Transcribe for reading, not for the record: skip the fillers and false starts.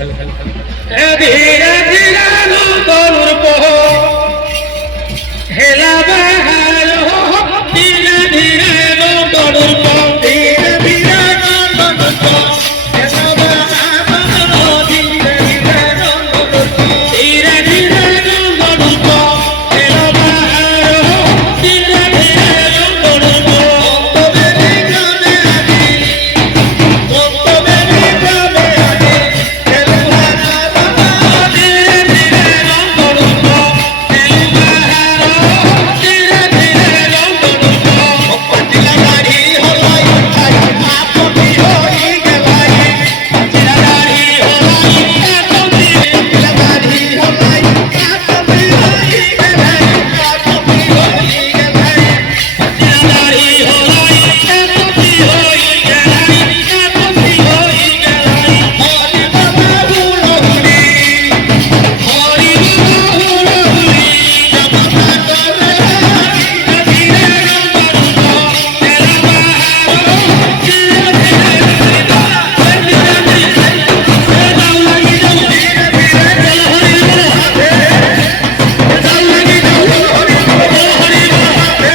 ধীরে ধীরে নন্দর পহ হেলা বাহার ধীরে ধীরে নন্দর পহ ধীরে ধীরে নন্দর পহ হেলা বাহার ধীরে ধীরে নন্দর পহ ধীরে ধীরে নন্দর পহ হেলা বাহার ধীরে ধীরে নন্দর পহ তবে গানে আদি তবে গানে আদি হেলা বাহার ধীরে ধীরে নন্দর পহ হেলা বাহার ধীরে ধীরে নন্দর পহ পটিলা দাড়ি হলাই আপনি হই গেলাই পটিলা দাড়ি হলাই আপনি পটিলা দাড়ি হলাই আপনি হই গেলাই আপনি হই গেলাই পটিলা দাড়ি হলাই আপনি হই গেলাই আপনি হই গেলাই হরি বাবা হুলহুলি হরি বাবা হুলহুলি জগতা করে ধীরে ধীরে নন্দর পহ হেলা বাহার ধীরে ধীরে দাও লাগি দাও ধীরে ধীরে চল হরি বল হাতে দাও লাগি দাও হরি বল হরি বল হাতে